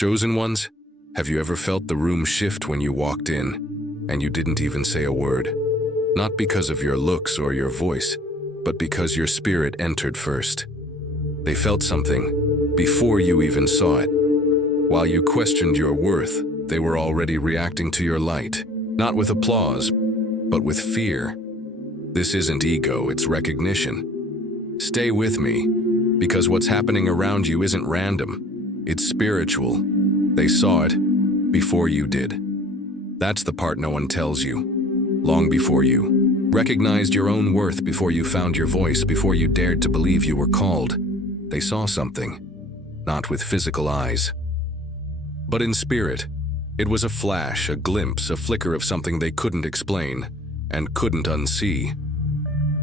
Chosen ones, have you ever felt the room shift when you walked in, and you didn't even say a word? Not because of your looks or your voice, but because your spirit entered first. They felt something before you even saw it. While you questioned your worth, they were already reacting to your light, not with applause, but with fear. This isn't ego, it's recognition. Stay with me, because what's happening around you isn't random. It's spiritual. They saw it before you did. That's the part no one tells you. Long before you recognized your own worth, before you found your voice, before you dared to believe you were called, they saw something, not with physical eyes, but in spirit. It was a flash, a glimpse, a flicker of something they couldn't explain and couldn't unsee.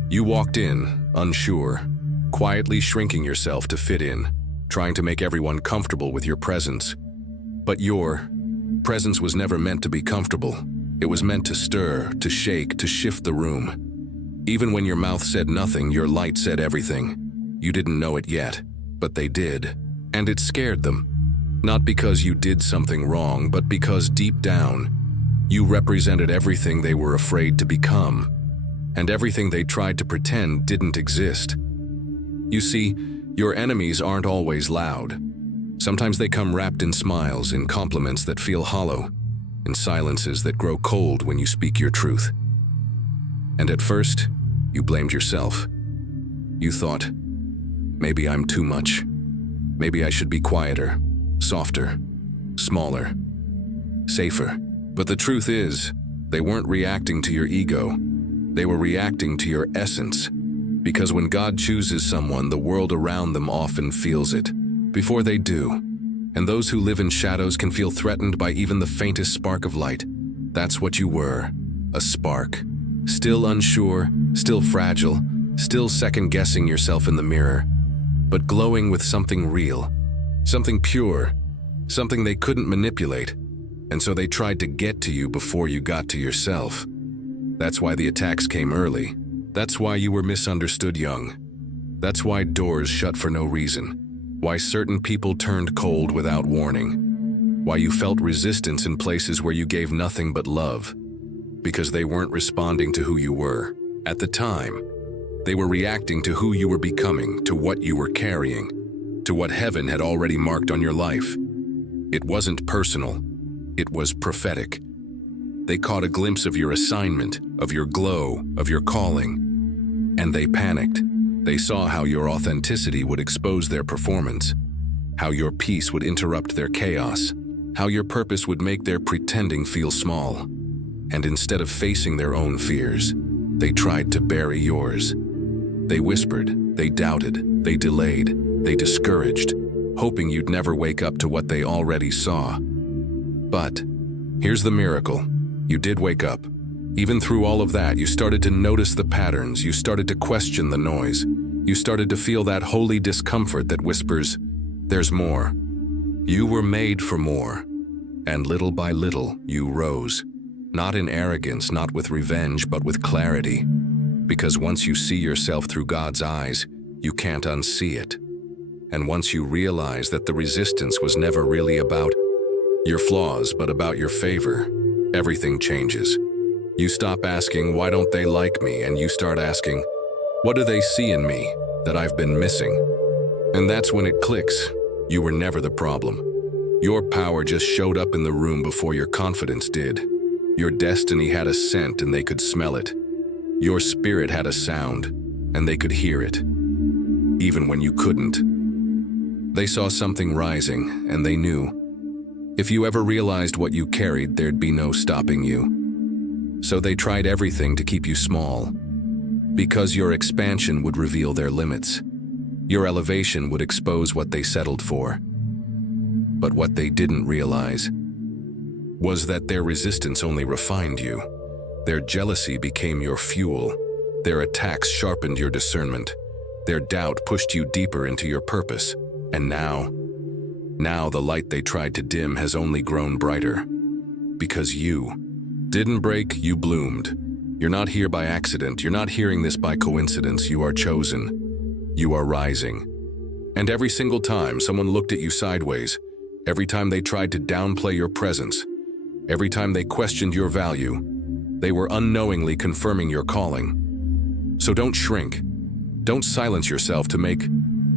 You walked in, unsure, quietly shrinking yourself to fit in, trying to make everyone comfortable with your presence. But your presence was never meant to be comfortable. It was meant to stir, to shake, to shift the room. Even when your mouth said nothing, your light said everything. You didn't know it yet, but they did. And it scared them. Not because you did something wrong, but because deep down, you represented everything they were afraid to become, and everything they tried to pretend didn't exist. You see, your enemies aren't always loud. Sometimes they come wrapped in smiles, in compliments that feel hollow, in silences that grow cold when you speak your truth. And at first, you blamed yourself. You thought, maybe I'm too much. Maybe I should be quieter, softer, smaller, safer. But the truth is, they weren't reacting to your ego. They were reacting to your essence. Because when God chooses someone, the world around them often feels it before they do. And those who live in shadows can feel threatened by even the faintest spark of light. That's what you were, a spark. Still unsure, still fragile, still second-guessing yourself in the mirror, but glowing with something real, something pure, something they couldn't manipulate. And so they tried to get to you before you got to yourself. That's why the attacks came early. That's why you were misunderstood young. That's why doors shut for no reason. Why certain people turned cold without warning. Why you felt resistance in places where you gave nothing but love. Because they weren't responding to who you were. At the time, they were reacting to who you were becoming, to what you were carrying, to what heaven had already marked on your life. It wasn't personal. It was prophetic. They caught a glimpse of your assignment, of your glow, of your calling, and they panicked. They saw how your authenticity would expose their performance, how your peace would interrupt their chaos, how your purpose would make their pretending feel small. And instead of facing their own fears, they tried to bury yours. They whispered, they doubted, they delayed, they discouraged, hoping you'd never wake up to what they already saw. But here's the miracle. You did wake up. Even through all of that, you started to notice the patterns. You started to question the noise. You started to feel that holy discomfort that whispers, there's more. You were made for more. And little by little, you rose. Not in arrogance, not with revenge, but with clarity. Because once you see yourself through God's eyes, you can't unsee it. And once you realize that the resistance was never really about your flaws, but about your favor, everything changes. You stop asking, why don't they like me? And you start asking, what do they see in me that I've been missing? And that's when it clicks. You were never the problem. Your power just showed up in the room before your confidence did. Your destiny had a scent and they could smell it. Your spirit had a sound and they could hear it, even when you couldn't. They saw something rising and they knew. If you ever realized what you carried, there'd be no stopping you. So they tried everything to keep you small, because your expansion would reveal their limits. Your elevation would expose what they settled for. But what they didn't realize was that their resistance only refined you. Their jealousy became your fuel. Their attacks sharpened your discernment. Their doubt pushed you deeper into your purpose. And now the light they tried to dim has only grown brighter. Because you didn't break, you bloomed. You're not here by accident. You're not hearing this by coincidence. You are chosen. You are rising. And every single time someone looked at you sideways, Every time they tried to downplay your presence, every time they questioned your value, they were unknowingly confirming your calling. So don't shrink. Don't silence yourself to make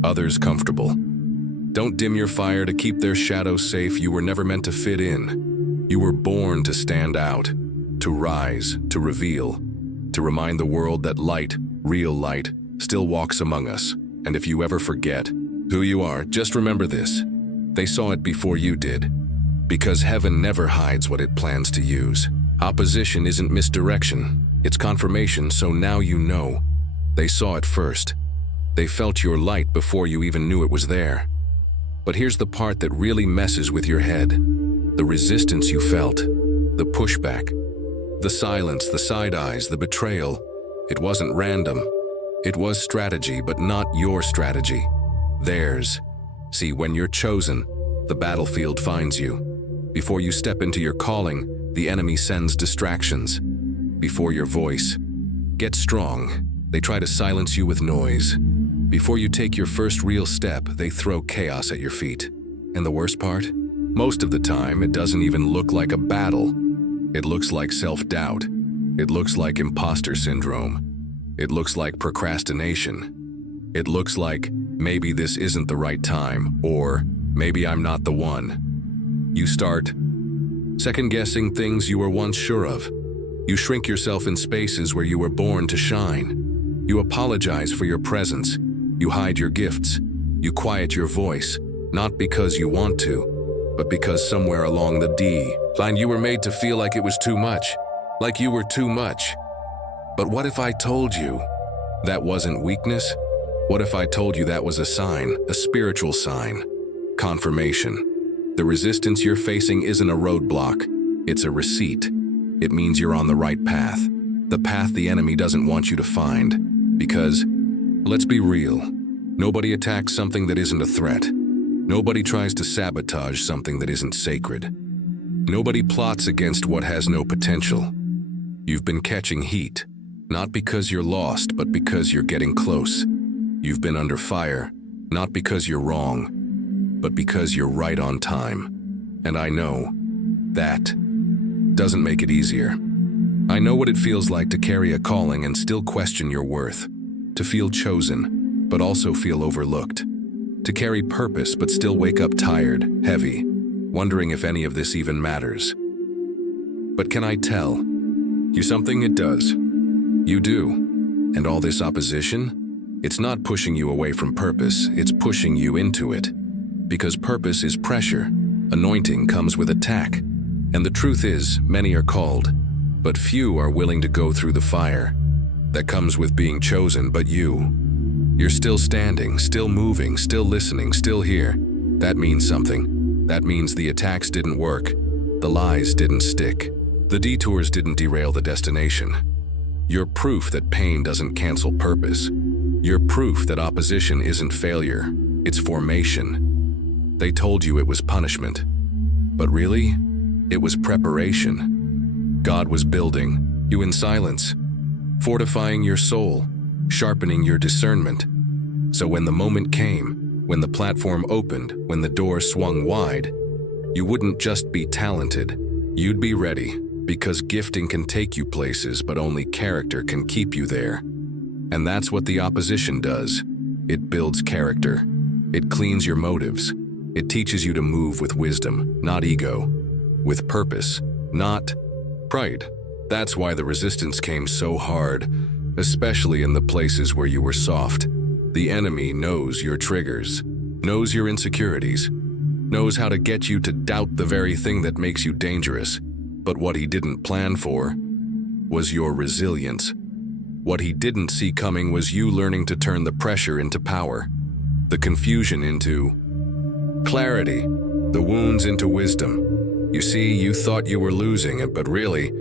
others comfortable. Don't dim your fire to keep their shadows safe. You were never meant to fit in. You were born to stand out, to rise, to reveal, to remind the world that light, real light, still walks among us. And if you ever forget who you are, just remember this. They saw it before you did, because heaven never hides what it plans to use. Opposition isn't misdirection, it's confirmation, so now you know. They saw it first. They felt your light before you even knew it was there. But here's the part that really messes with your head. The resistance you felt, the pushback, the silence, the side eyes, the betrayal. It wasn't random. It was strategy, but not your strategy. Theirs. See, when you're chosen, the battlefield finds you. Before you step into your calling, the enemy sends distractions. Before your voice gets strong, they try to silence you with noise. Before you take your first real step, they throw chaos at your feet. And the worst part? Most of the time, it doesn't even look like a battle. It looks like self-doubt. It looks like imposter syndrome. It looks like procrastination. It looks like maybe this isn't the right time, or maybe I'm not the one. You start second-guessing things you were once sure of. You shrink yourself in spaces where you were born to shine. You apologize for your presence. You hide your gifts. You quiet your voice, not because you want to, but because somewhere along the line you were made to feel like it was too much, like you were too much. But what if I told you that wasn't weakness? What if I told you that was a sign, a spiritual sign? Confirmation. The resistance you're facing isn't a roadblock, it's a receipt. It means you're on the right path, the path the enemy doesn't want you to find. Because, let's be real, nobody attacks something that isn't a threat. Nobody tries to sabotage something that isn't sacred. Nobody plots against what has no potential. You've been catching heat, not because you're lost, but because you're getting close. You've been under fire, not because you're wrong, but because you're right on time. And I know that doesn't make it easier. I know what it feels like to carry a calling and still question your worth, to feel chosen, but also feel overlooked, to carry purpose but still wake up tired, heavy, wondering if any of this even matters. But can I tell you something? It does. You do. And all this opposition? It's not pushing you away from purpose, it's pushing you into it. Because purpose is pressure, anointing comes with attack. And the truth is, many are called, but few are willing to go through the fire. That comes with being chosen, but you're still standing, still moving, still listening, still here. That means something. That means the attacks didn't work, the lies didn't stick, the detours didn't derail the destination. You're proof that pain doesn't cancel purpose. You're proof that opposition isn't failure, it's formation. They told you it was punishment, but really, it was preparation. God was building you in silence, fortifying your soul, sharpening your discernment. So when the moment came, when the platform opened, when the door swung wide, you wouldn't just be talented, you'd be ready, because gifting can take you places, but only character can keep you there. And that's what the opposition does. It builds character. It cleans your motives. It teaches you to move with wisdom, not ego, with purpose, not pride. That's why the resistance came so hard, especially in the places where you were soft. The enemy knows your triggers, knows your insecurities, knows how to get you to doubt the very thing that makes you dangerous. But what he didn't plan for was your resilience. What he didn't see coming was you learning to turn the pressure into power, the confusion into clarity, the wounds into wisdom. You see, you thought you were losing it, but really,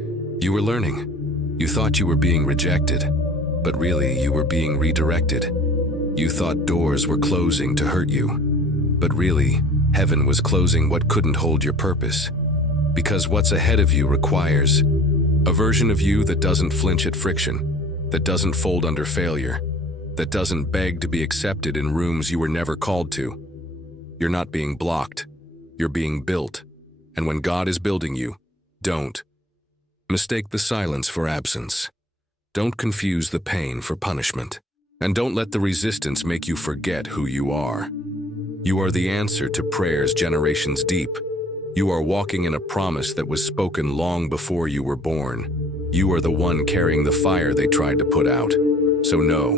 you were learning. You thought you were being rejected, but really you were being redirected. You thought doors were closing to hurt you, but really, heaven was closing what couldn't hold your purpose. Because what's ahead of you requires a version of you that doesn't flinch at friction, that doesn't fold under failure, that doesn't beg to be accepted in rooms you were never called to. You're not being blocked. You're being built. And when God is building you, don't mistake the silence for absence. Don't confuse the pain for punishment. And don't let the resistance make you forget who you are. You are the answer to prayers generations deep. You are walking in a promise that was spoken long before you were born. You are the one carrying the fire they tried to put out. So no,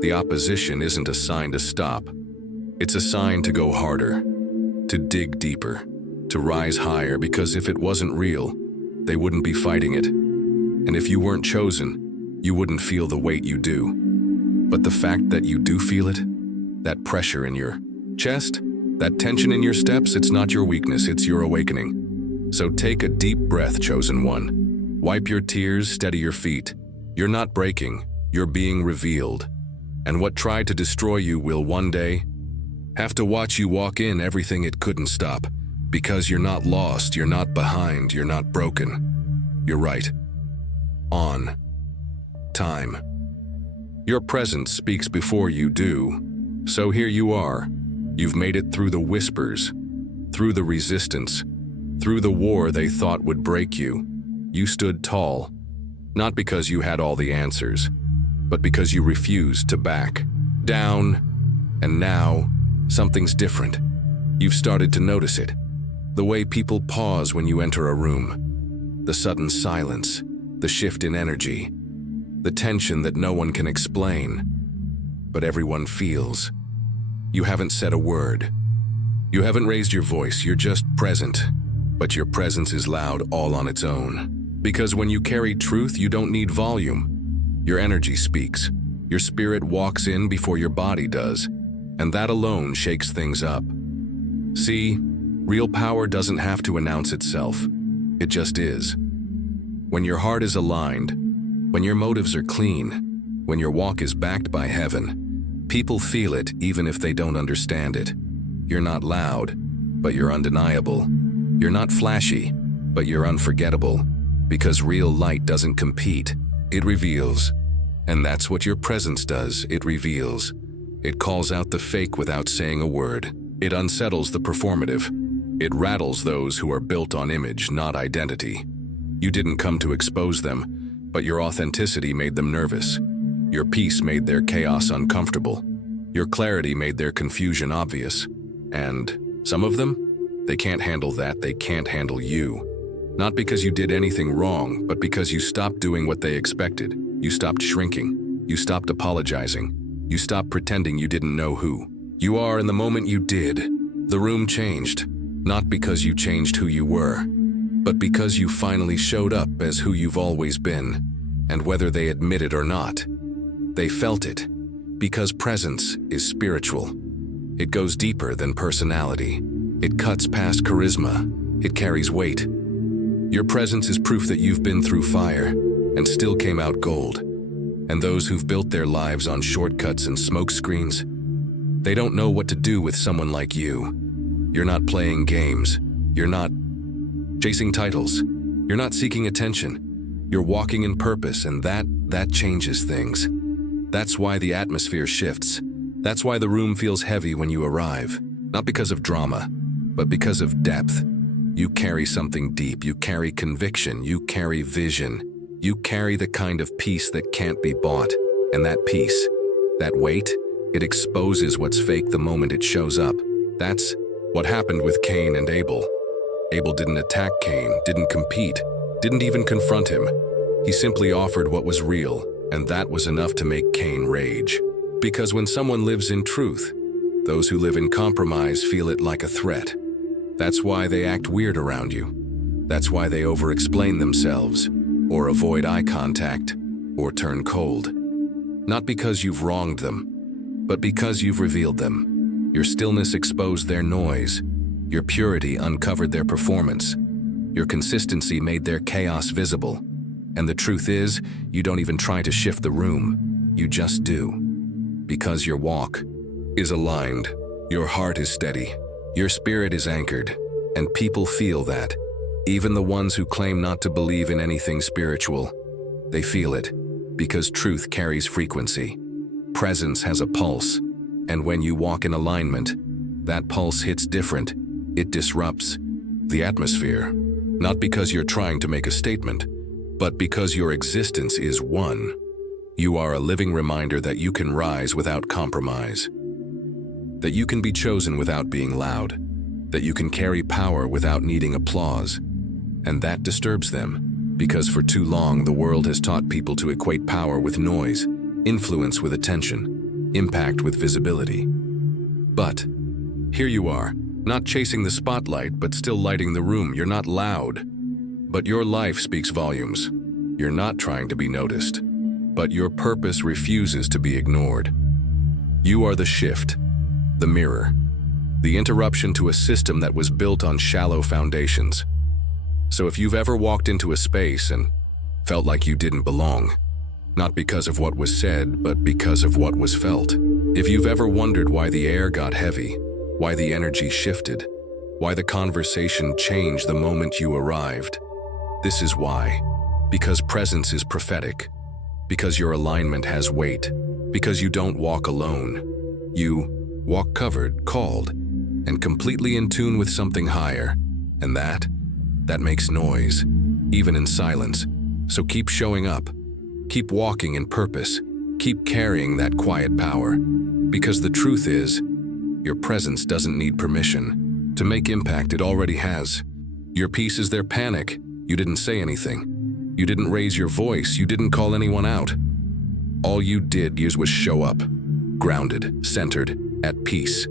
the opposition isn't a sign to stop. It's a sign to go harder, to dig deeper, to rise higher, because if it wasn't real, they wouldn't be fighting it. And if you weren't chosen, you wouldn't feel the weight you do. But the fact that you do feel it, that pressure in your chest, that tension in your steps, it's not your weakness, it's your awakening. So take a deep breath, chosen one. Wipe your tears, steady your feet. You're not breaking, you're being revealed. And what tried to destroy you will one day have to watch you walk in everything it couldn't stop. Because you're not lost, you're not behind, you're not broken. You're right. On time. Your presence speaks before you do. So here you are. You've made it through the whispers, through the resistance, through the war they thought would break you. You stood tall, not because you had all the answers, but because you refused to back down. And now, something's different. You've started to notice it. The way people pause when you enter a room. The sudden silence, the shift in energy, the tension that no one can explain, but everyone feels. You haven't said a word. You haven't raised your voice, you're just present. But your presence is loud all on its own. Because when you carry truth, you don't need volume. Your energy speaks. Your spirit walks in before your body does. And that alone shakes things up. See, real power doesn't have to announce itself. It just is. When your heart is aligned, when your motives are clean, when your walk is backed by heaven, people feel it even if they don't understand it. You're not loud, but you're undeniable. You're not flashy, but you're unforgettable. Because real light doesn't compete, it reveals. And that's what your presence does, it reveals. It calls out the fake without saying a word. It unsettles the performative. It rattles those who are built on image, not identity. You didn't come to expose them, but your authenticity made them nervous. Your peace made their chaos uncomfortable. Your clarity made their confusion obvious. And some of them, they can't handle that, they can't handle you. Not because you did anything wrong, but because you stopped doing what they expected. You stopped shrinking. You stopped apologizing. You stopped pretending you didn't know who you are. In the moment you did, the room changed. Not because you changed who you were, but because you finally showed up as who you've always been. And whether they admit it or not, they felt it. Because presence is spiritual. It goes deeper than personality. It cuts past charisma. It carries weight. Your presence is proof that you've been through fire and still came out gold. And those who've built their lives on shortcuts and smoke screens, they don't know what to do with someone like you. You're not playing games. You're not chasing titles. You're not seeking attention. You're walking in purpose, and that changes things. That's why the atmosphere shifts. That's why the room feels heavy when you arrive. Not because of drama, but because of depth. You carry something deep. You carry conviction. You carry vision. You carry the kind of peace that can't be bought. And that peace, that weight, it exposes what's fake the moment it shows up. That's what happened with Cain and Abel. Abel didn't attack Cain, didn't compete, didn't even confront him. He simply offered what was real, and that was enough to make Cain rage. Because when someone lives in truth, those who live in compromise feel it like a threat. That's why they act weird around you. That's why they over-explain themselves, or avoid eye contact, or turn cold. Not because you've wronged them, but because you've revealed them. Your stillness exposed their noise. Your purity uncovered their performance. Your consistency made their chaos visible. And the truth is, you don't even try to shift the room. You just do. Because your walk is aligned. Your heart is steady. Your spirit is anchored. And people feel that. Even the ones who claim not to believe in anything spiritual. They feel it. Because truth carries frequency. Presence has a pulse. And when you walk in alignment, that pulse hits different. It disrupts the atmosphere, not because you're trying to make a statement, but because your existence is one. You are a living reminder that you can rise without compromise, that you can be chosen without being loud, that you can carry power without needing applause. And that disturbs them, because for too long the world has taught people to equate power with noise, influence with attention, impact with visibility. But here you are, not chasing the spotlight, but still lighting the room. You're not loud, but your life speaks volumes. You're not trying to be noticed, but your purpose refuses to be ignored. You are the shift, the mirror, the interruption to a system that was built on shallow foundations. So if you've ever walked into a space and felt like you didn't belong, not because of what was said, but because of what was felt. If you've ever wondered why the air got heavy, why the energy shifted, why the conversation changed the moment you arrived, this is why. Because presence is prophetic. Because your alignment has weight. Because you don't walk alone. You walk covered, called, and completely in tune with something higher. And that makes noise, even in silence. So keep showing up. Keep walking in purpose. Keep carrying that quiet power. Because the truth is, your presence doesn't need permission. To make impact, it already has. Your peace is their panic. You didn't say anything. You didn't raise your voice. You didn't call anyone out. All you did was show up, grounded, centered, at peace.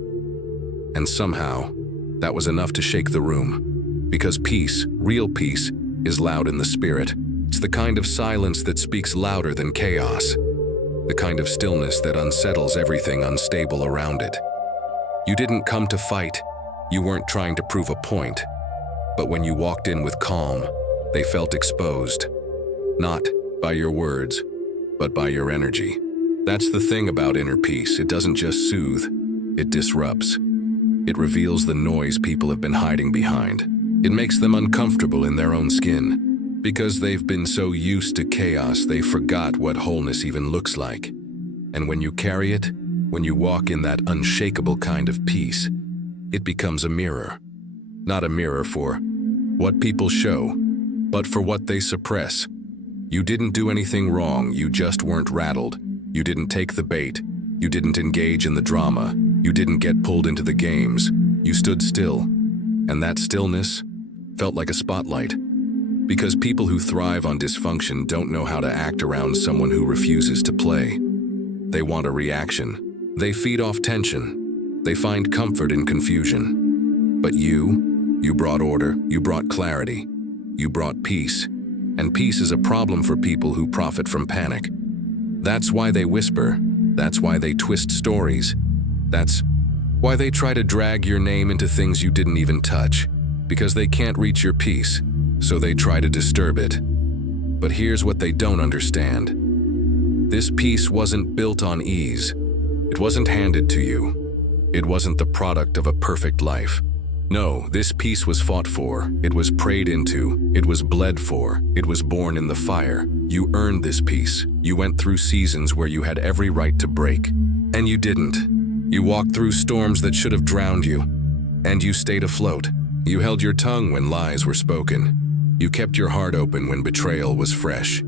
And somehow, that was enough to shake the room. Because peace, real peace, is loud in the spirit. It's the kind of silence that speaks louder than chaos. The kind of stillness that unsettles everything unstable around it. You didn't come to fight. You weren't trying to prove a point. But when you walked in with calm, they felt exposed. Not by your words, but by your energy. That's the thing about inner peace. It doesn't just soothe, it disrupts. It reveals the noise people have been hiding behind. It makes them uncomfortable in their own skin. Because they've been so used to chaos, they forgot what wholeness even looks like. And when you carry it, when you walk in that unshakable kind of peace, it becomes a mirror. Not a mirror for what people show, but for what they suppress. You didn't do anything wrong, you just weren't rattled. You didn't take the bait. You didn't engage in the drama. You didn't get pulled into the games. You stood still. And that stillness felt like a spotlight. Because people who thrive on dysfunction don't know how to act around someone who refuses to play. They want a reaction. They feed off tension. They find comfort in confusion. But you brought order, you brought clarity, you brought peace. And peace is a problem for people who profit from panic. That's why they whisper. That's why they twist stories. That's why they try to drag your name into things you didn't even touch. Because they can't reach your peace, so they try to disturb it. But here's what they don't understand. This peace wasn't built on ease. It wasn't handed to you. It wasn't the product of a perfect life. No, this peace was fought for. It was prayed into. It was bled for. It was born in the fire. You earned this peace. You went through seasons where you had every right to break. And you didn't. You walked through storms that should have drowned you. And you stayed afloat. You held your tongue when lies were spoken. You kept your heart open when betrayal was fresh.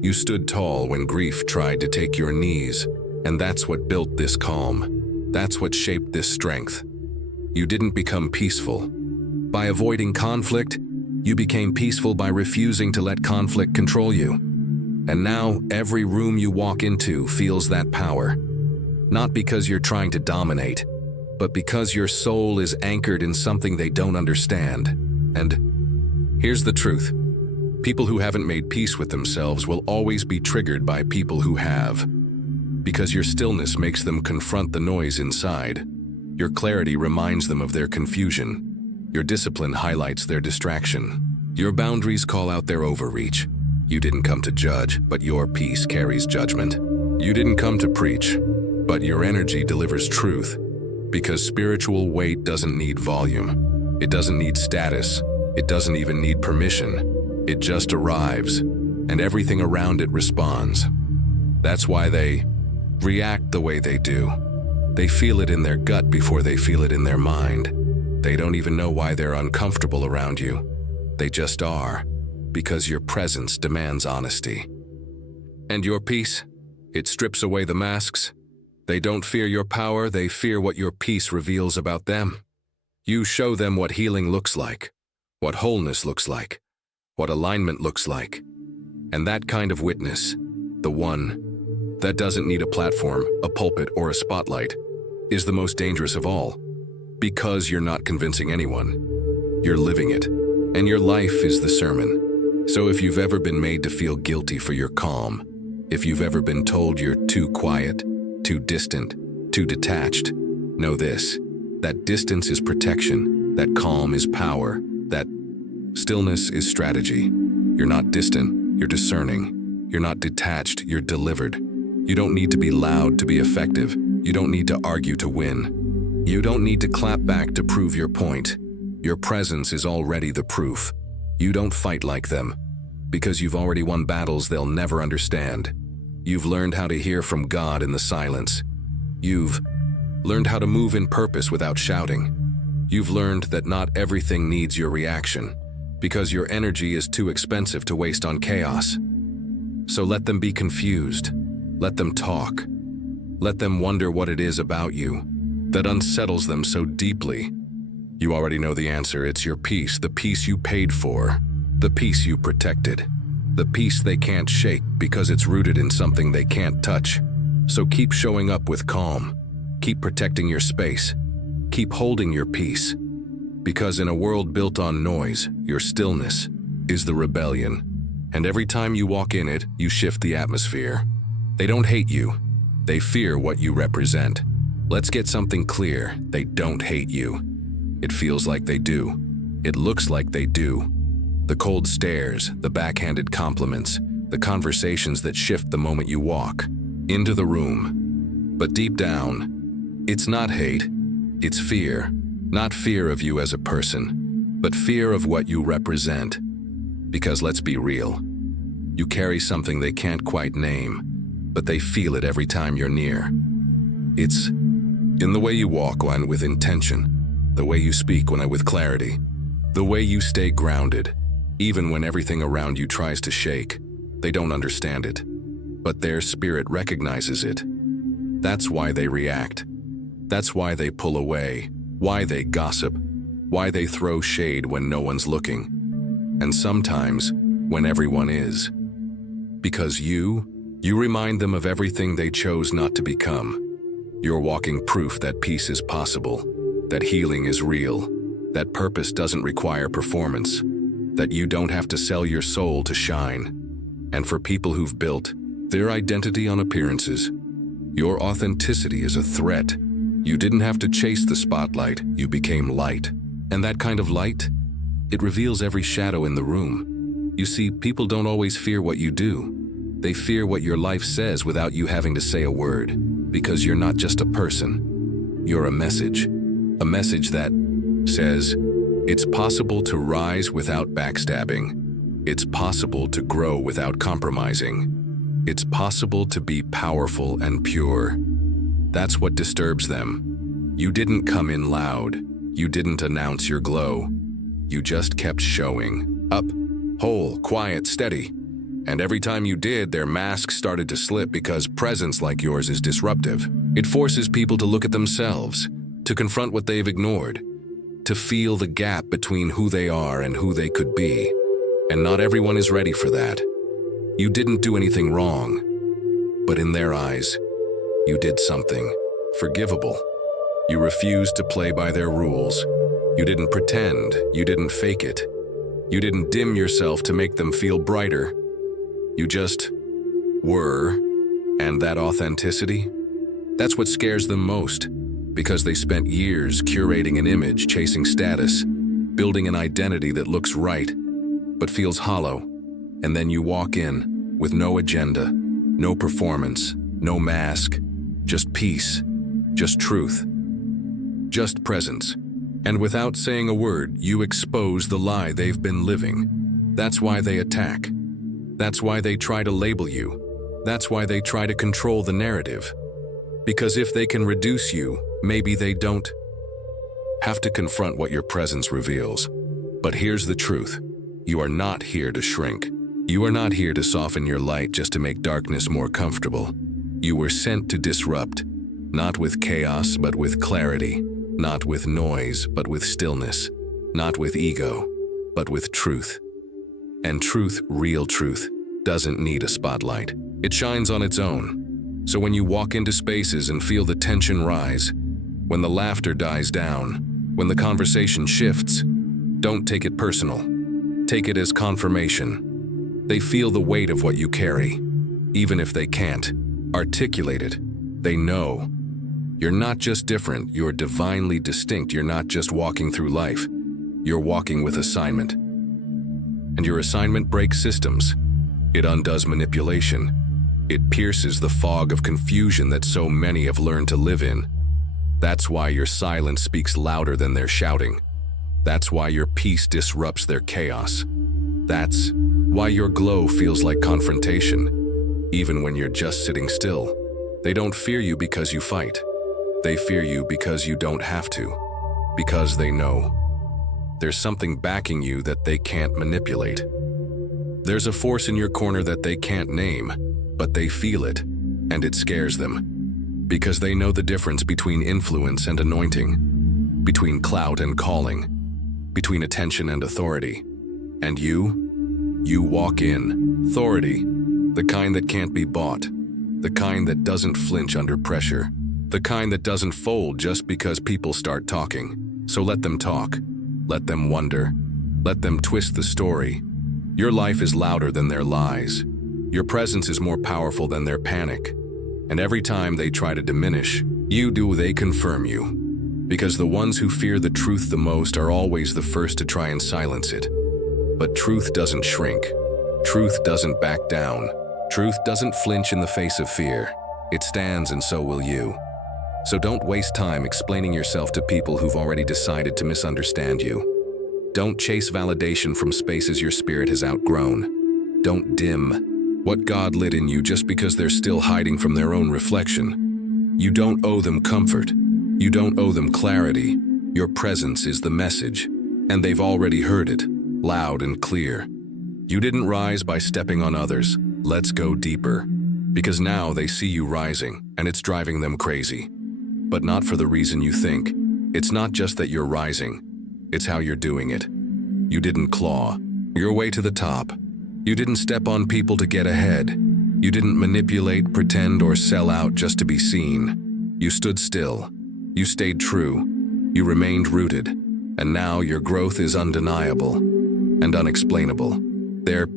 You stood tall when grief tried to take your knees. And that's what built this calm. That's what shaped this strength. You didn't become peaceful by avoiding conflict. You became peaceful by refusing to let conflict control you. And now every room you walk into feels that power. Not because you're trying to dominate, but because your soul is anchored in something they don't understand. And here's the truth. People who haven't made peace with themselves will always be triggered by people who have. Because your stillness makes them confront the noise inside. Your clarity reminds them of their confusion. Your discipline highlights their distraction. Your boundaries call out their overreach. You didn't come to judge, but your peace carries judgment. You didn't come to preach, but your energy delivers truth. Because spiritual weight doesn't need volume. It doesn't need status. It doesn't even need permission. It just arrives, and everything around it responds. That's why they react the way they do. They feel it in their gut before they feel it in their mind. They don't even know why they're uncomfortable around you. They just are, because your presence demands honesty. And your peace? It strips away the masks. They don't fear your power, they fear what your peace reveals about them. You show them what healing looks like, what wholeness looks like, what alignment looks like. And that kind of witness, the one that doesn't need a platform, a pulpit, or a spotlight, is the most dangerous of all. Because you're not convincing anyone. You're living it. And your life is the sermon. So if you've ever been made to feel guilty for your calm, if you've ever been told you're too quiet, too distant, too detached, know this: that distance is protection, that calm is power, that stillness is strategy. You're not distant, you're discerning. You're not detached, you're delivered. You don't need to be loud to be effective. You don't need to argue to win. You don't need to clap back to prove your point. Your presence is already the proof. You don't fight like them, because you've already won battles they'll never understand. You've learned how to hear from God in the silence. You've learned how to move in purpose without shouting. You've learned that not everything needs your reaction, because your energy is too expensive to waste on chaos. So let them be confused. Let them talk. Let them wonder what it is about you that unsettles them so deeply. You already know the answer. It's your peace, the peace you paid for, the peace you protected, the peace they can't shake because it's rooted in something they can't touch. So keep showing up with calm. Keep protecting your space. Keep holding your peace. Because in a world built on noise, your stillness is the rebellion. And every time you walk in it, you shift the atmosphere. They don't hate you. They fear what you represent. Let's get something clear. They don't hate you. It feels like they do. It looks like they do. The cold stares, the backhanded compliments, the conversations that shift the moment you walk into the room. But deep down, it's not hate, it's fear. Not fear of you as a person, but fear of what you represent. Because let's be real, you carry something they can't quite name, but they feel it every time you're near. It's in the way you walk when with intention, the way you speak when with clarity, the way you stay grounded, even when everything around you tries to shake. They don't understand it, but their spirit recognizes it. That's why they react. That's why they pull away, why they gossip, why they throw shade when no one's looking, and sometimes when everyone is. Because you remind them of everything they chose not to become. You're walking proof that peace is possible, that healing is real, that purpose doesn't require performance, that you don't have to sell your soul to shine. And for people who've built their identity on appearances, your authenticity is a threat. You didn't have to chase the spotlight, you became light. And that kind of light, it reveals every shadow in the room. You see, people don't always fear what you do. They fear what your life says without you having to say a word. Because you're not just a person, you're a message. A message that says, it's possible to rise without backstabbing. It's possible to grow without compromising. It's possible to be powerful and pure. That's what disturbs them. You didn't come in loud. You didn't announce your glow. You just kept showing up, whole, quiet, steady. And every time you did, their masks started to slip because presence like yours is disruptive. It forces people to look at themselves, to confront what they've ignored, to feel the gap between who they are and who they could be. And not everyone is ready for that. You didn't do anything wrong, but in their eyes, you did something forgivable. You refused to play by their rules. You didn't pretend. You didn't fake it. You didn't dim yourself to make them feel brighter. You just were, and that authenticity, that's what scares them most, because they spent years curating an image, chasing status, building an identity that looks right, but feels hollow. And then you walk in with no agenda, no performance, no mask, just peace, just truth, just presence. And without saying a word, you expose the lie they've been living. That's why they attack. That's why they try to label you. That's why they try to control the narrative. Because if they can reduce you, maybe they don't. have to confront what your presence reveals. But here's the truth. You are not here to shrink. You are not here to soften your light just to make darkness more comfortable. You were sent to disrupt, not with chaos, but with clarity, not with noise, but with stillness, not with ego, but with truth. And truth, real truth, doesn't need a spotlight. It shines on its own. So when you walk into spaces and feel the tension rise, when the laughter dies down, when the conversation shifts, don't take it personal. Take it as confirmation. They feel the weight of what you carry. Even if they can't articulate it, they know. You're not just different, you're divinely distinct. You're not just walking through life, you're walking with assignment. And your assignment breaks systems. It undoes manipulation. It pierces the fog of confusion that so many have learned to live in. That's why your silence speaks louder than their shouting. That's why your peace disrupts their chaos. That's why your glow feels like confrontation, even when you're just sitting still. They don't fear you because you fight. They fear you because you don't have to, because they know. There's something backing you that they can't manipulate. There's a force in your corner that they can't name, but they feel it, and it scares them. Because they know the difference between influence and anointing, between clout and calling, between attention and authority. And you walk in. Authority, the kind that can't be bought, the kind that doesn't flinch under pressure, the kind that doesn't fold just because people start talking. So let them talk. Let them wonder. Let them twist the story. Your life is louder than their lies. Your presence is more powerful than their panic. And every time they try to diminish, they confirm you. Because the ones who fear the truth the most are always the first to try and silence it. But truth doesn't shrink. Truth doesn't back down. Truth doesn't flinch in the face of fear. It stands, and so will you. So don't waste time explaining yourself to people who've already decided to misunderstand you. Don't chase validation from spaces your spirit has outgrown. Don't dim what God lit in you just because they're still hiding from their own reflection. You don't owe them comfort. You don't owe them clarity. Your presence is the message, and they've already heard it, loud and clear. You didn't rise by stepping on others. Let's go deeper. Because now they see you rising, and it's driving them crazy. But not for the reason you think. It's not just that you're rising. It's how you're doing it. You didn't claw your way to the top. You didn't step on people to get ahead. You didn't manipulate, pretend, or sell out just to be seen. You stood still. You stayed true. You remained rooted. And now your growth is undeniable and unexplainable. They're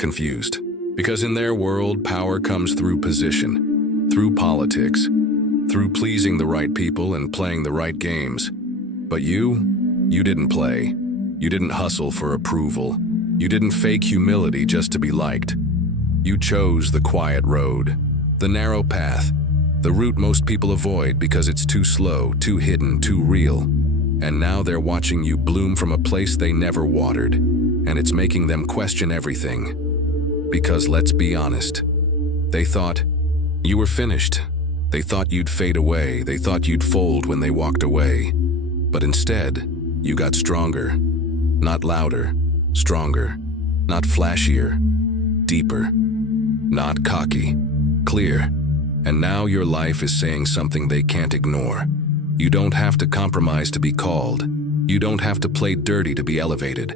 confused. Because in their world, power comes through position, through politics, through pleasing the right people and playing the right games. But you didn't play. You didn't hustle for approval. You didn't fake humility just to be liked. You chose the quiet road, the narrow path, the route most people avoid because it's too slow, too hidden, too real. And now they're watching you bloom from a place they never watered, and it's making them question everything. Because let's be honest, they thought you were finished. They thought you'd fade away. They thought you'd fold when they walked away. But instead, you got stronger, not louder. Stronger, not flashier, deeper, not cocky, clear. And now your life is saying something they can't ignore. You don't have to compromise to be called. You don't have to play dirty to be elevated.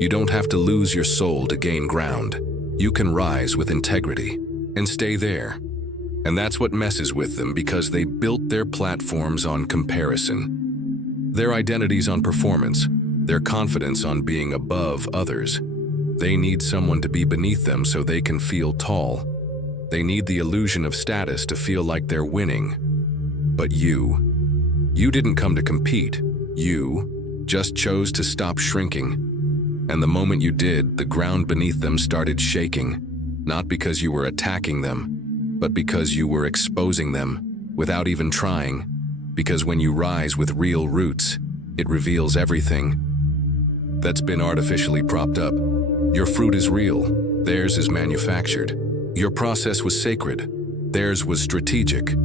You don't have to lose your soul to gain ground. You can rise with integrity and stay there. And that's what messes with them because they built their platforms on comparison. Their identities on performance. Their confidence on being above others. They need someone to be beneath them so they can feel tall. They need the illusion of status to feel like they're winning. But you didn't come to compete. You just chose to stop shrinking. And the moment you did, the ground beneath them started shaking. Not because you were attacking them, but because you were exposing them without even trying. Because when you rise with real roots, it reveals everything that's been artificially propped up. Your fruit is real. Theirs is manufactured. Your process was sacred. Theirs was strategic.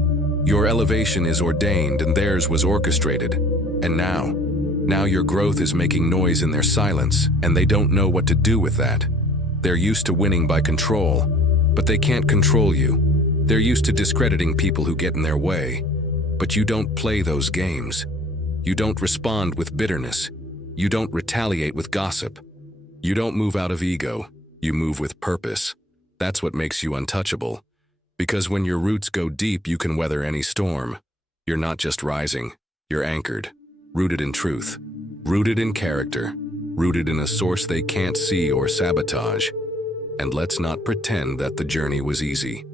Your elevation is ordained and theirs was orchestrated. And now your growth is making noise in their silence, and they don't know what to do with that. They're used to winning by control, but they can't control you. They're used to discrediting people who get in their way. But you don't play those games. You don't respond with bitterness. You don't retaliate with gossip. You don't move out of ego. You move with purpose. That's what makes you untouchable. Because when your roots go deep, you can weather any storm. You're not just rising. You're anchored, rooted in truth, rooted in character, rooted in a source they can't see or sabotage. And let's not pretend that the journey was easy.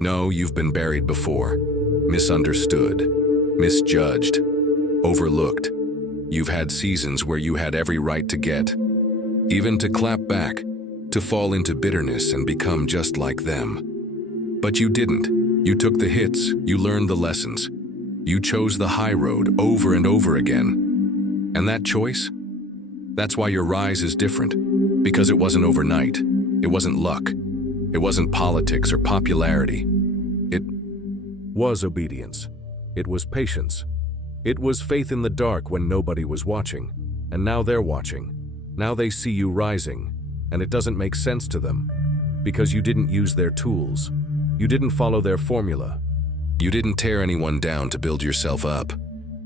No, you've been buried before, misunderstood, misjudged, overlooked. You've had seasons where you had every right to get, even to clap back, to fall into bitterness and become just like them. But you didn't. You took the hits, you learned the lessons. You chose the high road over and over again. And that choice? That's why your rise is different. Because it wasn't overnight. It wasn't luck. It wasn't politics or popularity. It was obedience. It was patience. It was faith in the dark when nobody was watching. And now they're watching. Now they see you rising. And it doesn't make sense to them. Because you didn't use their tools. You didn't follow their formula. You didn't tear anyone down to build yourself up.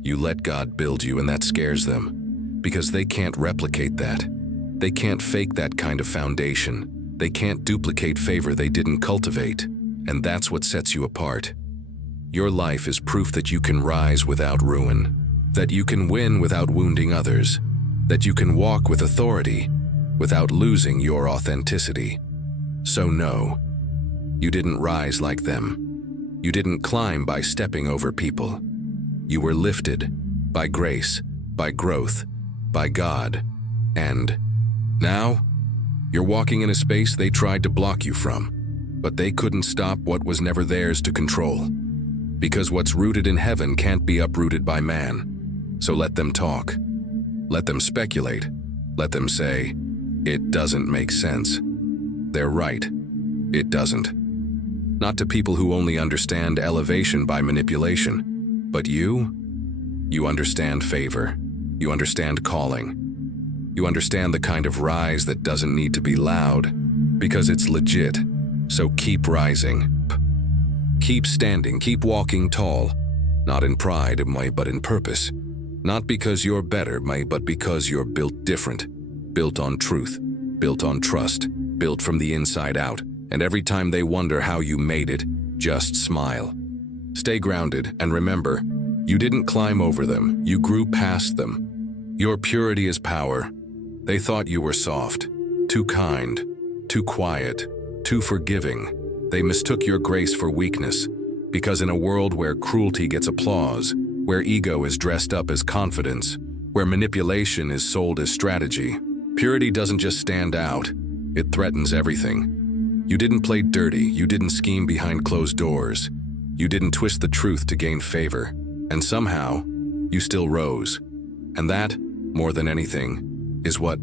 You let God build you, and that scares them. Because they can't replicate that. They can't fake that kind of foundation. They can't duplicate favor they didn't cultivate. And that's what sets you apart. Your life is proof that you can rise without ruin. That you can win without wounding others. That you can walk with authority without losing your authenticity. So no, you didn't rise like them. You didn't climb by stepping over people. You were lifted by grace, by growth, by God. And now, you're walking in a space they tried to block you from, but they couldn't stop what was never theirs to control. Because what's rooted in heaven can't be uprooted by man. So let them talk. Let them speculate. Let them say, "It doesn't make sense." They're right. It doesn't. Not to people who only understand elevation by manipulation. But you understand favor. You understand calling. You understand the kind of rise that doesn't need to be loud, because it's legit. So keep rising. Keep standing, keep walking tall. Not in pride, but in purpose. Not because you're better, but because you're built different. Built on truth, built on trust, built from the inside out. And every time they wonder how you made it, just smile. Stay grounded, and remember, you didn't climb over them, you grew past them. Your purity is power. They thought you were soft, too kind, too quiet, too forgiving. They mistook your grace for weakness, because in a world where cruelty gets applause, where ego is dressed up as confidence, where manipulation is sold as strategy, purity doesn't just stand out, it threatens everything. You didn't play dirty, you didn't scheme behind closed doors, you didn't twist the truth to gain favor, and somehow, you still rose. And that, more than anything, is what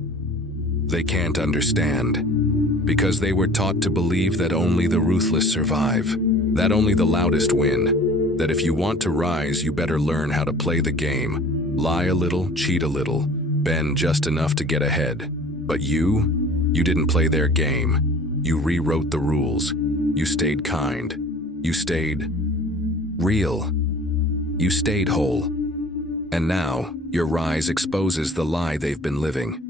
they can't understand. Because they were taught to believe that only the ruthless survive, that only the loudest win, that if you want to rise, you better learn how to play the game, lie a little, cheat a little, bend just enough to get ahead. But you didn't play their game. You rewrote the rules. You stayed kind. You stayed real. You stayed whole. And now, your rise exposes the lie they've been living.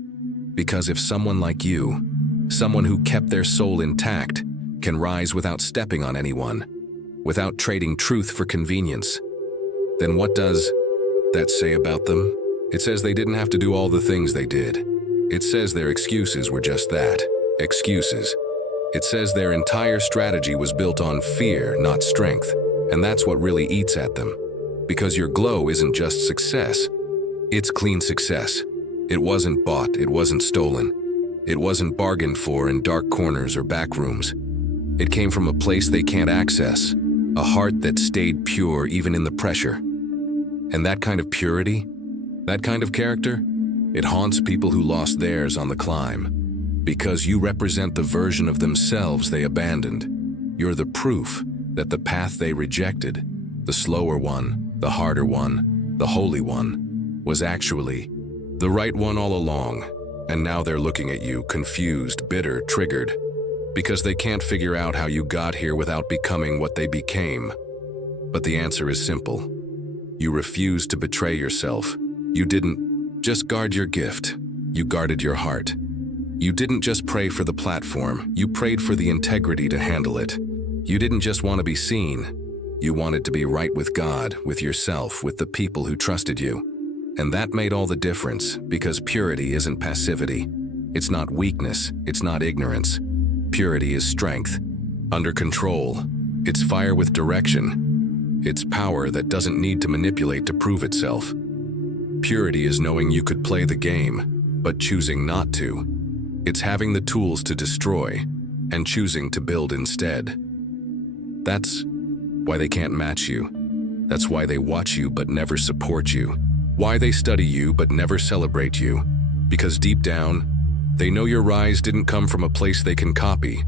Because if someone like you, someone who kept their soul intact, can rise without stepping on anyone, without trading truth for convenience, then what does that say about them? It says they didn't have to do all the things they did. It says their excuses were just that, excuses. It says their entire strategy was built on fear, not strength. And that's what really eats at them. Because your glow isn't just success. It's clean success. It wasn't bought, it wasn't stolen. It wasn't bargained for in dark corners or back rooms. It came from a place they can't access. A heart that stayed pure even in the pressure. And that kind of purity, that kind of character, it haunts people who lost theirs on the climb. Because you represent the version of themselves they abandoned. You're the proof that the path they rejected, the slower one, the harder one, the holy one, was actually the right one all along, and now they're looking at you, confused, bitter, triggered, because they can't figure out how you got here without becoming what they became. But the answer is simple. You refused to betray yourself. You didn't just guard your gift, you guarded your heart. You didn't just pray for the platform, you prayed for the integrity to handle it. You didn't just want to be seen, you wanted to be right with God, with yourself, with the people who trusted you. And that made all the difference, because purity isn't passivity. It's not weakness, it's not ignorance. Purity is strength, under control. It's fire with direction. It's power that doesn't need to manipulate to prove itself. Purity is knowing you could play the game, but choosing not to. It's having the tools to destroy, and choosing to build instead. That's why they can't match you. That's why they watch you but never support you. Why they study you but never celebrate you. Because deep down, they know your rise didn't come from a place they can copy.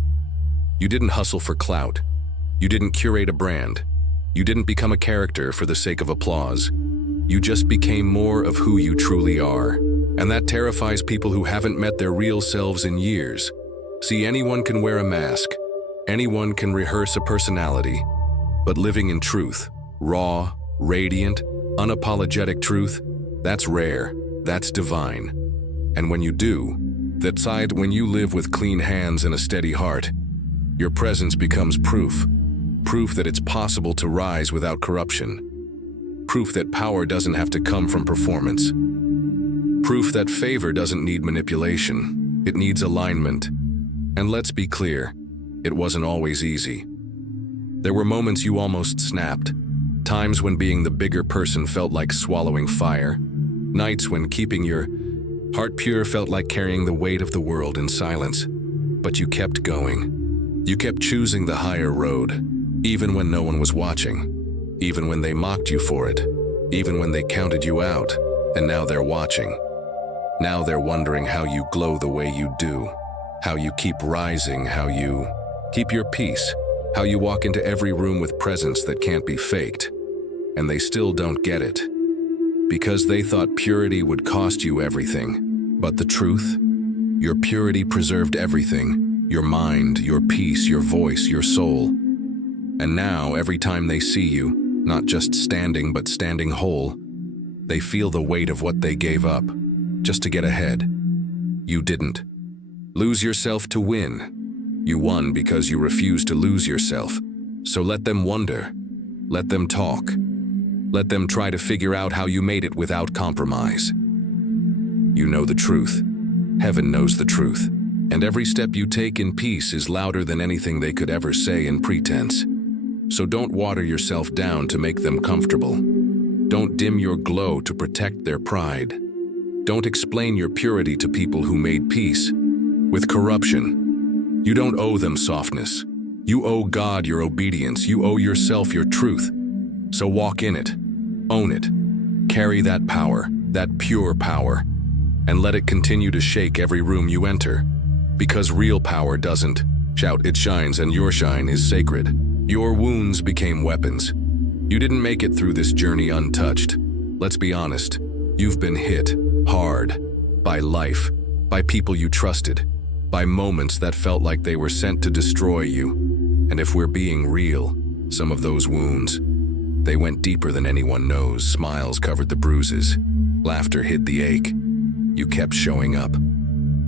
You didn't hustle for clout. You didn't curate a brand. You didn't become a character for the sake of applause. You just became more of who you truly are. And that terrifies people who haven't met their real selves in years. See, anyone can wear a mask. Anyone can rehearse a personality. But living in truth, raw, radiant, unapologetic truth, that's rare, that's divine. And when you do, when you live with clean hands and a steady heart, your presence becomes proof. Proof that it's possible to rise without corruption. Proof that power doesn't have to come from performance. Proof that favor doesn't need manipulation, it needs alignment. And let's be clear, it wasn't always easy. There were moments you almost snapped. Times when being the bigger person felt like swallowing fire. Nights when keeping your heart pure felt like carrying the weight of the world in silence. But you kept going. You kept choosing the higher road, even when no one was watching. Even when they mocked you for it. Even when they counted you out. And now they're watching. Now they're wondering how you glow the way you do. How you keep rising, how you keep your peace. How you walk into every room with presence that can't be faked. And they still don't get it. Because they thought purity would cost you everything. But the truth? Your purity preserved everything. Your mind, your peace, your voice, your soul. And now, every time they see you, not just standing but standing whole, they feel the weight of what they gave up, just to get ahead. You didn't. Lose yourself to win. You won because you refused to lose yourself. So let them wonder. Let them talk. Let them try to figure out how you made it without compromise. You know the truth. Heaven knows the truth. And every step you take in peace is louder than anything they could ever say in pretense. So don't water yourself down to make them comfortable. Don't dim your glow to protect their pride. Don't explain your purity to people who made peace with corruption. You don't owe them softness. You owe God your obedience. You owe yourself your truth. So walk in it. Own it. Carry that power, that pure power, and let it continue to shake every room you enter. Because real power doesn't shout, it shines, and your shine is sacred. Your wounds became weapons. You didn't make it through this journey untouched. Let's be honest. You've been hit hard by life, by people you trusted, by moments that felt like they were sent to destroy you. And if we're being real, some of those wounds, they went deeper than anyone knows. Smiles covered the bruises. Laughter hid the ache. You kept showing up.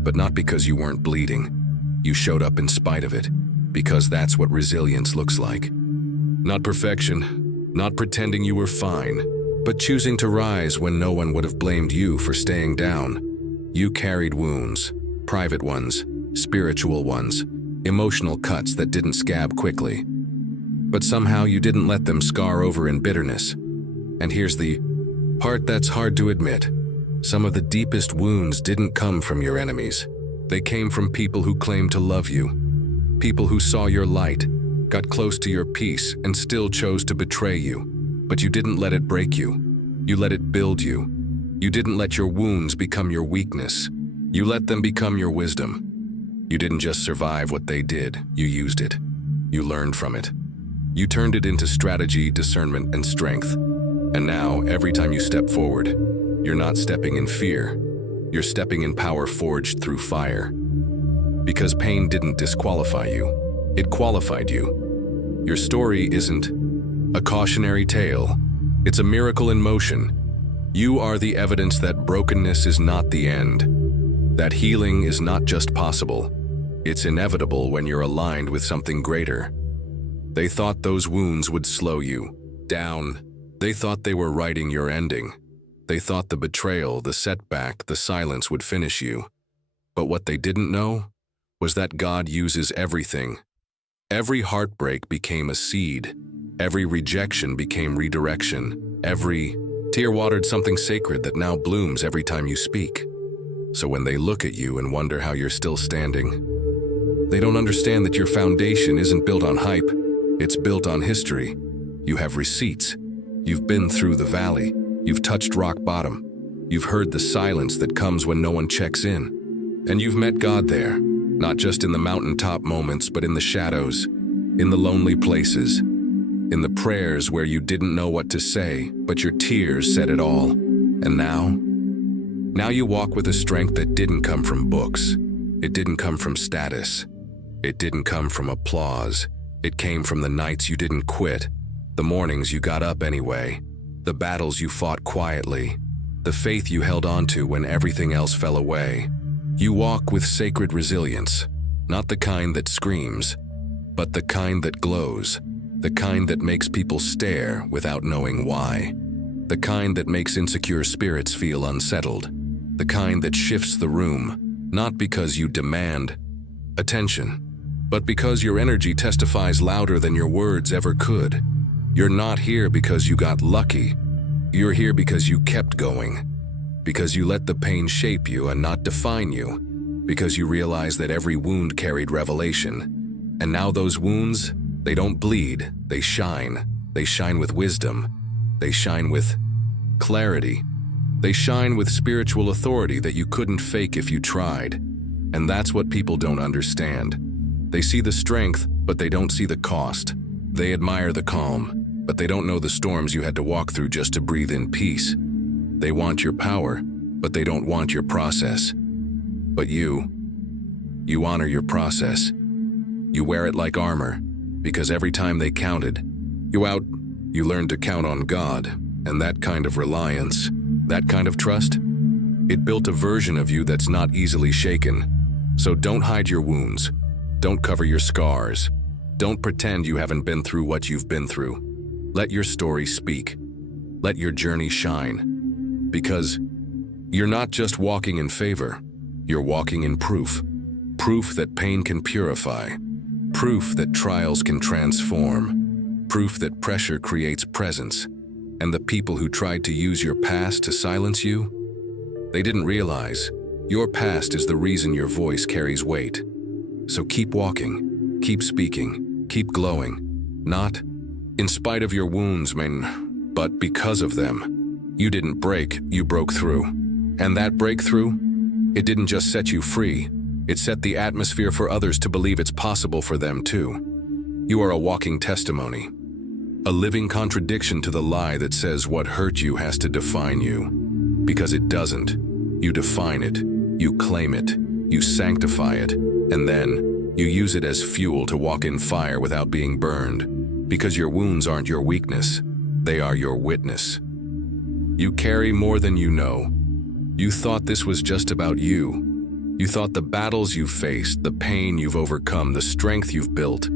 But not because you weren't bleeding. You showed up in spite of it, because that's what resilience looks like. Not perfection, not pretending you were fine, but choosing to rise when no one would have blamed you for staying down. You carried wounds, private ones, spiritual ones, emotional cuts that didn't scab quickly. But somehow you didn't let them scar over in bitterness. And here's the part that's hard to admit. Some of the deepest wounds didn't come from your enemies. They came from people who claimed to love you. People who saw your light, got close to your peace, and still chose to betray you. But you didn't let it break you. You let it build you. You didn't let your wounds become your weakness. You let them become your wisdom. You didn't just survive what they did, you used it. You learned from it. You turned it into strategy, discernment, and strength. And now, every time you step forward, You're not stepping in fear. You're stepping in power forged through fire. Because pain didn't disqualify you, it qualified you. Your story isn't a cautionary tale. It's a miracle in motion. You are the evidence that brokenness is not the end, that healing is not just possible. It's inevitable when you're aligned with something greater. They thought those wounds would slow you down. They thought they were writing your ending. They thought the betrayal, the setback, the silence would finish you. But what they didn't know was that God uses everything. Every heartbreak became a seed. Every rejection became redirection. Every tear watered something sacred that now blooms every time you speak. So when they look at you and wonder how you're still standing, they don't understand that your foundation isn't built on hype. It's built on history. You have receipts. You've been through the valley. You've touched rock bottom. You've heard the silence that comes when no one checks in. And you've met God there, not just in the mountaintop moments, but in the shadows, in the lonely places, in the prayers where you didn't know what to say, but your tears said it all. And now you walk with a strength that didn't come from books. It didn't come from status. It didn't come from applause. It came from the nights you didn't quit, the mornings you got up anyway, the battles you fought quietly, the faith you held on to when everything else fell away. You walk with sacred resilience, not the kind that screams, but the kind that glows, the kind that makes people stare without knowing why, the kind that makes insecure spirits feel unsettled, the kind that shifts the room, not because you demand attention, but because your energy testifies louder than your words ever could. You're not here because you got lucky. You're here because you kept going, because you let the pain shape you and not define you, because you realized that every wound carried revelation. And now those wounds, they don't bleed, they shine. They shine with wisdom. They shine with clarity. They shine with spiritual authority that you couldn't fake if you tried. And that's what people don't understand. They see the strength, but they don't see the cost. They admire the calm, but they don't know the storms you had to walk through just to breathe in peace. They want your power, but they don't want your process. But you honor your process. You wear it like armor, because every time they counted you out, you learned to count on God, and that kind of reliance, that kind of trust, it built a version of you that's not easily shaken. So don't hide your wounds. Don't cover your scars. Don't pretend you haven't been through what you've been through. Let your story speak. Let your journey shine. Because you're not just walking in favor, you're walking in proof. Proof that pain can purify. Proof that trials can transform. Proof that pressure creates presence. And the people who tried to use your past to silence you, they didn't realize your past is the reason your voice carries weight. So keep walking, keep speaking, keep glowing. Not in spite of your wounds, but because of them. You didn't break, you broke through. And that breakthrough, it didn't just set you free, it set the atmosphere for others to believe it's possible for them too. You are a walking testimony, a living contradiction to the lie that says what hurt you has to define you. Because it doesn't. You define it, you claim it, you sanctify it, and then you use it as fuel to walk in fire without being burned. Because your wounds aren't your weakness, they are your witness. You carry more than you know. You thought this was just about you. You thought the battles you've faced, the pain you've overcome, the strength you've built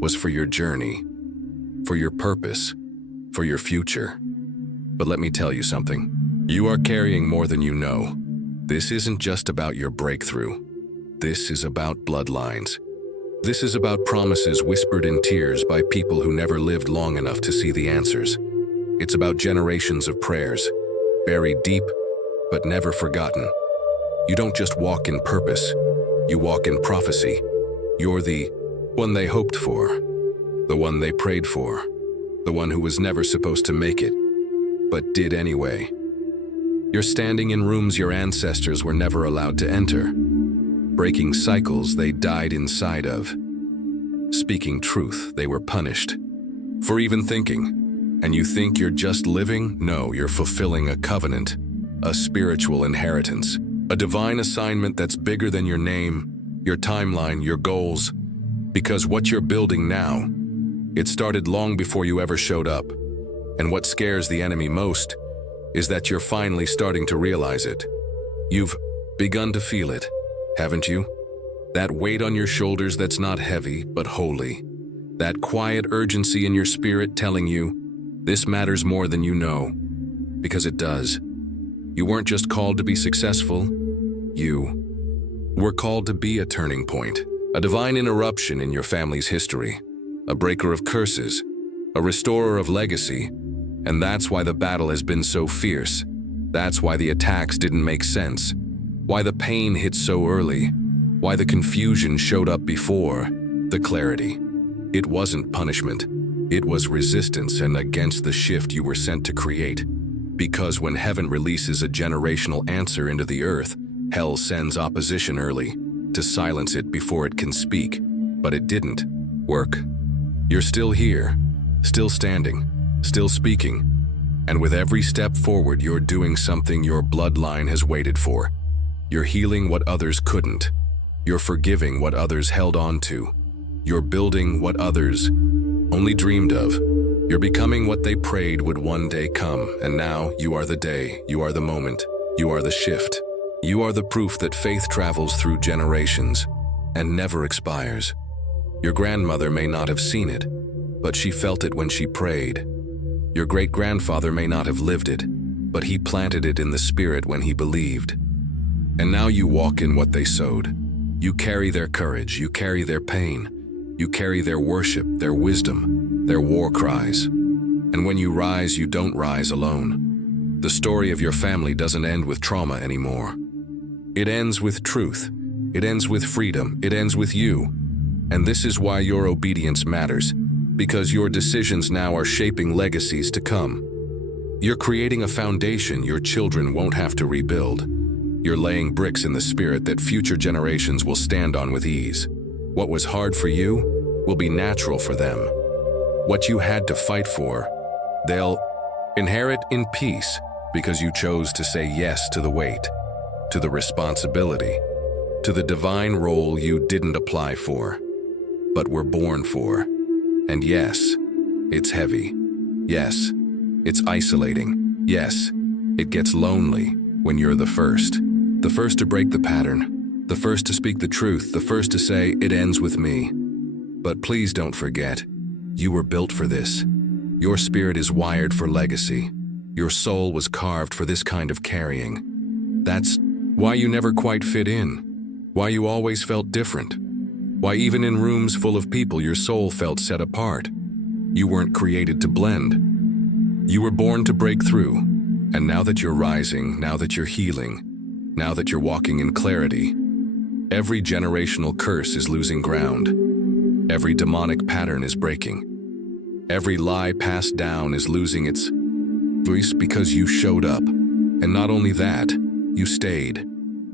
was for your journey, for your purpose, for your future. But let me tell you something. You are carrying more than you know. This isn't just about your breakthrough. This is about bloodlines. This is about promises whispered in tears by people who never lived long enough to see the answers. It's about generations of prayers, buried deep, but never forgotten. You don't just walk in purpose, you walk in prophecy. You're the one they hoped for, the one they prayed for, the one who was never supposed to make it, but did anyway. You're standing in rooms your ancestors were never allowed to enter, breaking cycles they died inside of, speaking truth they were punished for even thinking. And you think you're just living? No, you're fulfilling a covenant. a spiritual inheritance, a divine assignment that's bigger than your name, your timeline, your goals. Because what you're building now, it started long before you ever showed up. And what scares the enemy most is that you're finally starting to realize it. You've begun to feel it, haven't you? That weight on your shoulders that's not heavy, but holy. That quiet urgency in your spirit telling you, this matters more than you know. Because it does. You weren't just called to be successful, you were called to be a turning point, a divine interruption in your family's history, a breaker of curses, a restorer of legacy. And that's why the battle has been so fierce. That's why the attacks didn't make sense, why the pain hit so early, why the confusion showed up before the clarity. It wasn't punishment, it was resistance and against the shift you were sent to create. Because when heaven releases a generational answer into the earth, hell sends opposition early to silence it before it can speak. But it didn't work. You're still here, still standing, still speaking. And with every step forward, you're doing something your bloodline has waited for. You're healing what others couldn't. You're forgiving what others held on to. You're building what others only dreamed of. You're becoming what they prayed would one day come. And now you are the day, you are the moment, you are the shift. You are the proof that faith travels through generations and never expires. Your grandmother may not have seen it, but she felt it when she prayed. Your great-grandfather may not have lived it, but he planted it in the spirit when he believed. And now you walk in what they sowed. You carry their courage, you carry their pain, you carry their worship, their wisdom, their war cries. And when you rise, you don't rise alone. The story of your family doesn't end with trauma anymore. It ends with truth. It ends with freedom. It ends with you. And this is why your obedience matters, because your decisions now are shaping legacies to come. You're creating a foundation your children won't have to rebuild. You're laying bricks in the spirit that future generations will stand on with ease. What was hard for you will be natural for them. What you had to fight for, they'll inherit in peace because you chose to say yes to the weight, to the responsibility, to the divine role you didn't apply for, but were born for. And yes, it's heavy. Yes, it's isolating. Yes, it gets lonely when you're the first to break the pattern, the first to speak the truth, the first to say, it ends with me. But please don't forget, you were built for this. Your spirit is wired for legacy. Your soul was carved for this kind of carrying. That's why you never quite fit in, why you always felt different, why even in rooms full of people your soul felt set apart. You weren't created to blend. You were born to break through. And now that you're rising, now that you're healing, now that you're walking in clarity, every generational curse is losing ground. Every demonic pattern is breaking. Every lie passed down is losing its voice because you showed up. And not only that, you stayed.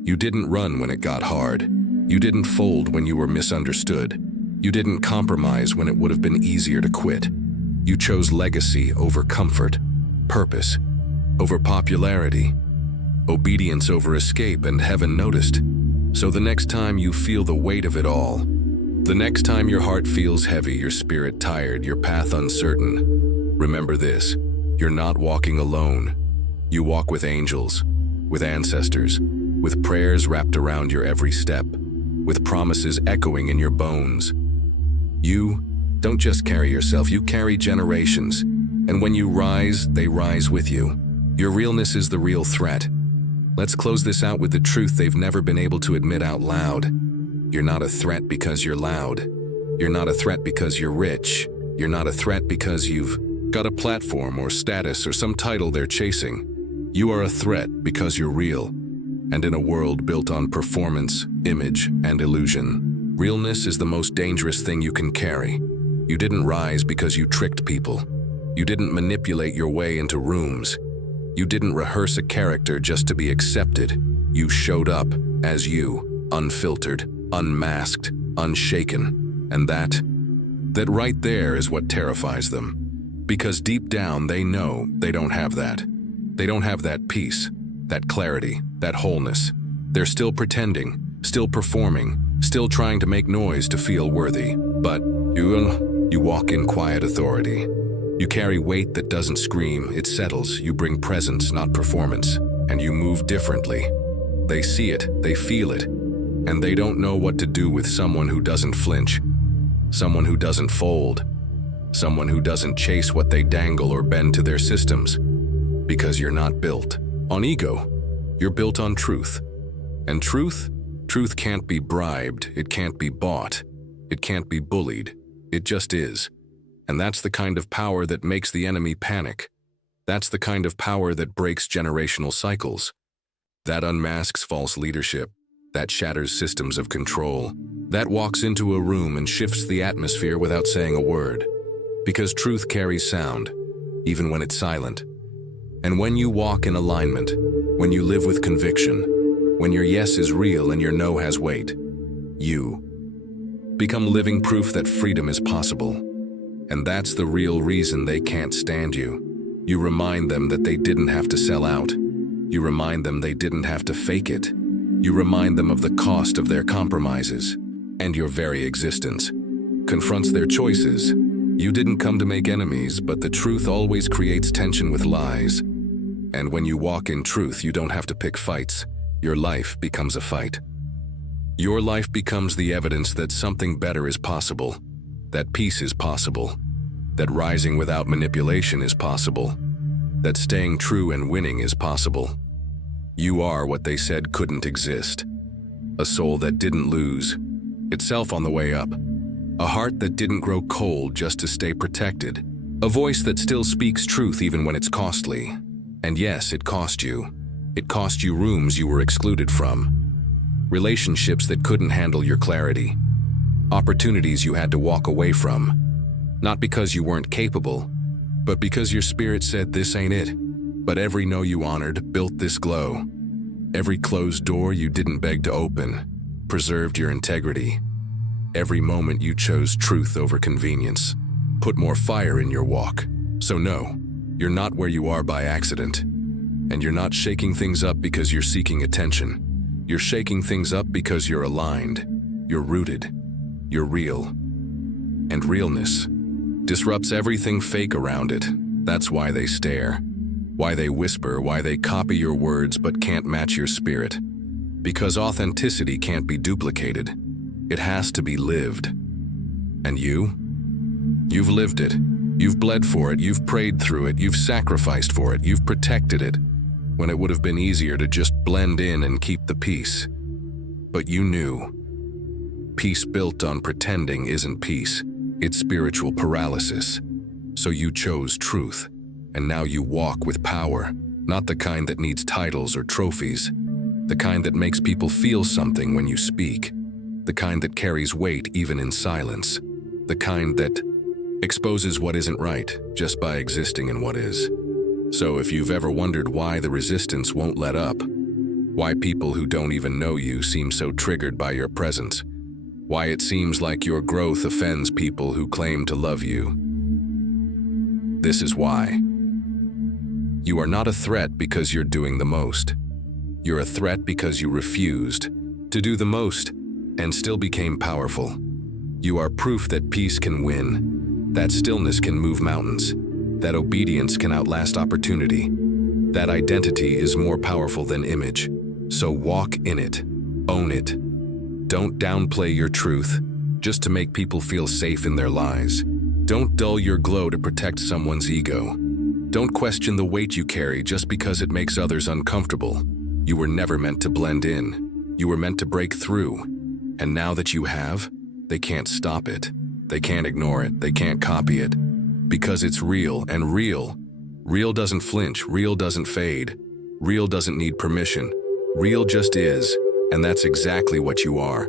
You didn't run when it got hard. You didn't fold when you were misunderstood. You didn't compromise when it would have been easier to quit. You chose legacy over comfort, purpose over popularity, obedience over escape, and heaven noticed. So the next time you feel the weight of it all, the next time your heart feels heavy, your spirit tired, your path uncertain, remember this: you're not walking alone. You walk with angels, with ancestors, with prayers wrapped around your every step, with promises echoing in your bones. You don't just carry yourself, you carry generations. And when you rise, they rise with you. Your realness is the real threat. Let's close this out with the truth they've never been able to admit out loud. You're not a threat because you're loud. You're not a threat because you're rich. You're not a threat because you've got a platform or status or some title they're chasing. You are a threat because you're real. And in a world built on performance, image, and illusion, realness is the most dangerous thing you can carry. You didn't rise because you tricked people. You didn't manipulate your way into rooms. You didn't rehearse a character just to be accepted. You showed up as you, unfiltered, unmasked, unshaken. And that right there is what terrifies them. Because deep down they know they don't have that. They don't have that peace. that clarity, that wholeness. They're still pretending, still performing, still trying to make noise to feel worthy. But you walk in quiet authority. You carry weight that doesn't scream, it settles. You bring presence, not performance. And you move differently. They see it, they feel it, and they don't know what to do with someone who doesn't flinch, someone who doesn't fold, someone who doesn't chase what they dangle or bend to their systems. Because you're not built on ego, you're built on truth. And truth can't be bribed, it can't be bought, it can't be bullied, it just is. And that's the kind of power that makes the enemy panic. That's the kind of power that breaks generational cycles. That unmasks false leadership, that shatters systems of control, that walks into a room and shifts the atmosphere without saying a word. Because truth carries sound, even when it's silent. And when you walk in alignment, when you live with conviction, when your yes is real and your no has weight, you become living proof that freedom is possible. And that's the real reason they can't stand you. You remind them that they didn't have to sell out. You remind them they didn't have to fake it. You remind them of the cost of their compromises, and your very existence confronts their choices. You didn't come to make enemies, but the truth always creates tension with lies. And when you walk in truth, you don't have to pick fights. Your life becomes a fight. Your life becomes the evidence that something better is possible, that peace is possible, that rising without manipulation is possible, that staying true and winning is possible. You are what they said couldn't exist. A soul that didn't lose itself on the way up. A heart that didn't grow cold just to stay protected. A voice that still speaks truth even when it's costly. And yes, it cost you. It cost you rooms you were excluded from. Relationships that couldn't handle your clarity. Opportunities you had to walk away from. Not because you weren't capable, but because your spirit said this ain't it. But every no you honored built this glow. Every closed door you didn't beg to open preserved your integrity. Every moment you chose truth over convenience put more fire in your walk. So no, you're not where you are by accident. And you're not shaking things up because you're seeking attention. You're shaking things up because you're aligned. You're rooted. You're real. And realness disrupts everything fake around it. That's why they stare. Why they whisper, why they copy your words but can't match your spirit. Because authenticity can't be duplicated. It has to be lived. And you've lived it. You've bled for it, you've prayed through it, you've sacrificed for it, you've protected it, when it would have been easier to just blend in and keep the peace. But you knew. Peace built on pretending isn't peace, it's spiritual paralysis. So you chose truth. And now you walk with power, not the kind that needs titles or trophies, the kind that makes people feel something when you speak, the kind that carries weight even in silence, the kind that exposes what isn't right just by existing in what is. So if you've ever wondered why the resistance won't let up, why people who don't even know you seem so triggered by your presence, why it seems like your growth offends people who claim to love you, this is why. You are not a threat because you're doing the most. You're a threat because you refused to do the most and still became powerful. You are proof that peace can win, that stillness can move mountains, that obedience can outlast opportunity, that identity is more powerful than image. So walk in it, own it. Don't downplay your truth just to make people feel safe in their lies. Don't dull your glow to protect someone's ego. Don't question the weight you carry just because it makes others uncomfortable. You were never meant to blend in. You were meant to break through. And now that you have, they can't stop it. They can't ignore it. They can't copy it. Because it's real, and real. Real doesn't flinch. Real doesn't fade. Real doesn't need permission. Real just is. And that's exactly what you are.